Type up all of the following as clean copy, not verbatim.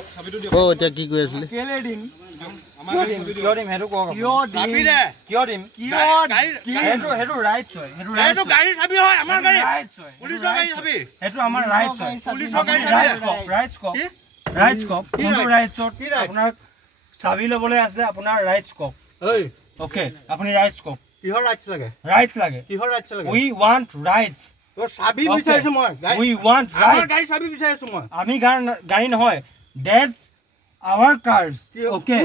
ও এটা কি কই আছিল কেলে দিম কিয় দিম হেতু কক চাবি দে কিয় দিম হেতু ৰাইট হয় হেতু গাড়ী চাবি হয় আমাৰ গাড়ী পুলিচৰ গাড়ী চাবি হেতু আমাৰ ৰাইট হয় পুলিচৰ গাড়ী ৰাইট কক কোনটো ৰাইট আপোনাৰ চাবি লবলৈ আছে আপোনাৰ ৰাইট কক ঐ ওকে আপুনি ৰাইট কক কিহৰ ৰাইটছ লাগে কিহৰ ৰাইটছ লাগে উই ৱান্ট ৰাইটছ তোৰ চাবি বিচাৰিছো মই উই ৱান্ট ৰাইট আমাৰ গাড়ী চাবি বিচাৰিছো মই আমি গাড়ী নহয় দ্যাটস our cars okay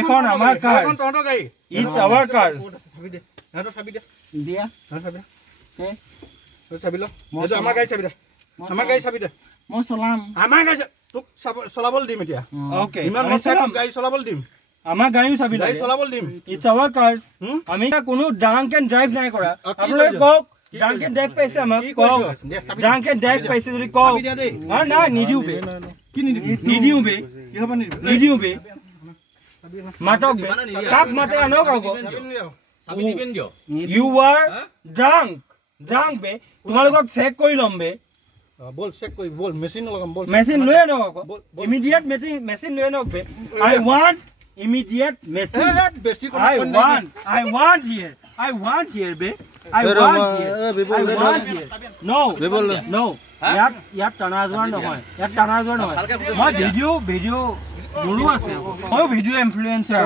এখন আমাৰ কাৰ এখন তহঁতৰ গাড়ী it's our cars চাবি দে হেটো চাবি দে দিয়া চাবি কে চাবি ল হেটো আমাৰ গাড়ী চাবি দে আমাৰ গাড়ী চাবি দে মই চলাম আমাৰ গাড়ী তোক চলাবল দিম এতিয়া ওকে ইমান নচলাম গাড়ী চলাবল দিম আমাৰ গাড়ী চাবি গাড়ী চলাবল দিম it's our cars আমি কোনো ড্ৰাংক এণ্ড ড্ৰাইভ নাই কৰা আপোনালোকে কক ড্ৰাংক এণ্ড ড্ৰাইভ পাইছে আমাক কক ড্ৰাংক এণ্ড ড্ৰাইভ পাইছে যদি কক না নিদিও বে কি নিদিও বে কি হ'ব নিদিও বে মাতক বে কাক মাতে আনক আকৌ চাবি দিবেন দিও you are drunk বে তোমালোকক চেক কৰি লম বে বল চেক কৰি বল মেচিন লগাম বল মেচিন লৈ আনক আকৌ ইমিডিয়েট মেচিন লৈ আনক বে I want immediate message বেছি I want here be I want here no ইয়াত টানাজোৱা নহয় মই ভিডিও মোৰো আছে মই ভিডিও ইনফ্লুয়েন্সাৰ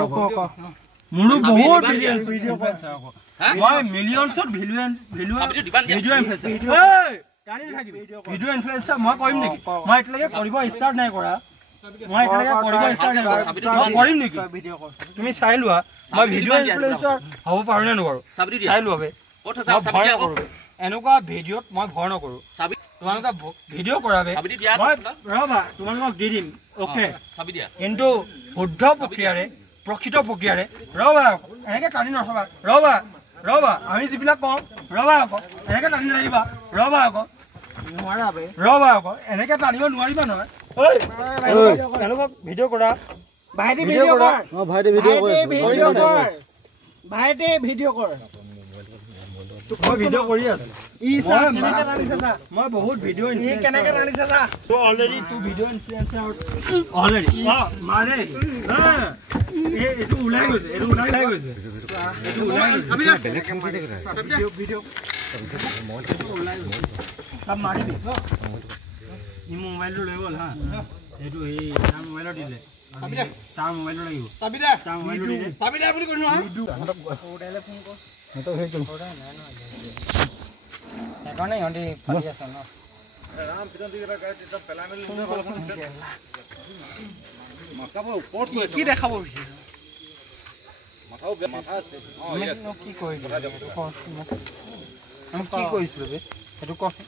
মোৰো বহুত ভিডিও ইনফ্লুয়েন্সাৰ মই মিলিয়নছত ভিডিও ইনফ্লুয়েন্সাৰ ভিডিও ইনফ্লুয়েন্সাৰ মই কৰিম নেকি মই এতিয়ালৈকে কৰিব ষ্টাৰ্ট নাই কৰা কৰিম নেকি তুমি চাই লোৱা মই ভিডিও ইনফ্লুয়েন্সাৰ হ'ব পাৰো নে নোৱাৰো চাই লোৱা বে এনেকুৱা ভিডিঅ'ত মই ভয় নকৰো তোমালোকে ভিডিঅ' কৰাবে মই ৰবা তোমালোকক দি দিম অ'কে কিন্তু শুদ্ধ প্ৰক্ৰিয়াৰে প্ৰকৃত প্ৰক্ৰিয়াৰে ৰবা এনেকে টানি নথবা ৰবা আমি যিবিলাক কওঁ ৰবা আকৌ এনেকে টানি নাহিবা ৰবা আকৌ এনেকে টানিব নোৱাৰিবা নহয় এনেকক ভিডিঅ' কৰা ভাইটি ভিডিঅ' কৰ ভাইটি ভিডিঅ' কৰ মই ভিডিঅ' কৰি আছো মই বহুত ভিডিঅ' কেনেকে ৰানিছে যা so already two video' influencer already মাৰে এইটো ওলাই গৈছে ভিডিঅ' সব মাৰিবি ই মোবাইলটো লৈ গ'ল হা এইটো এই তাৰ মোবাইলত দিলে তাৰ মোবাইলটো লাগিব তাৰ মোবাইলটো দিলে বুলি কৈছো নহয় তো হেই সেইকাৰণে ইহঁতি পাতি আছে ন ৰাম পিতন দিগেলা গাড়ী একদম পেলাই মেলি মাথাব ওপৰত কি দেখাব হৈছে মাথা আছে কি কৰিলো আমি কি কৰিছিলো বে সেইটো কচোন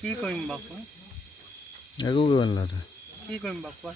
কি কৰিম বাপু একো কৰিব নালাগে কি কৰিম বাপু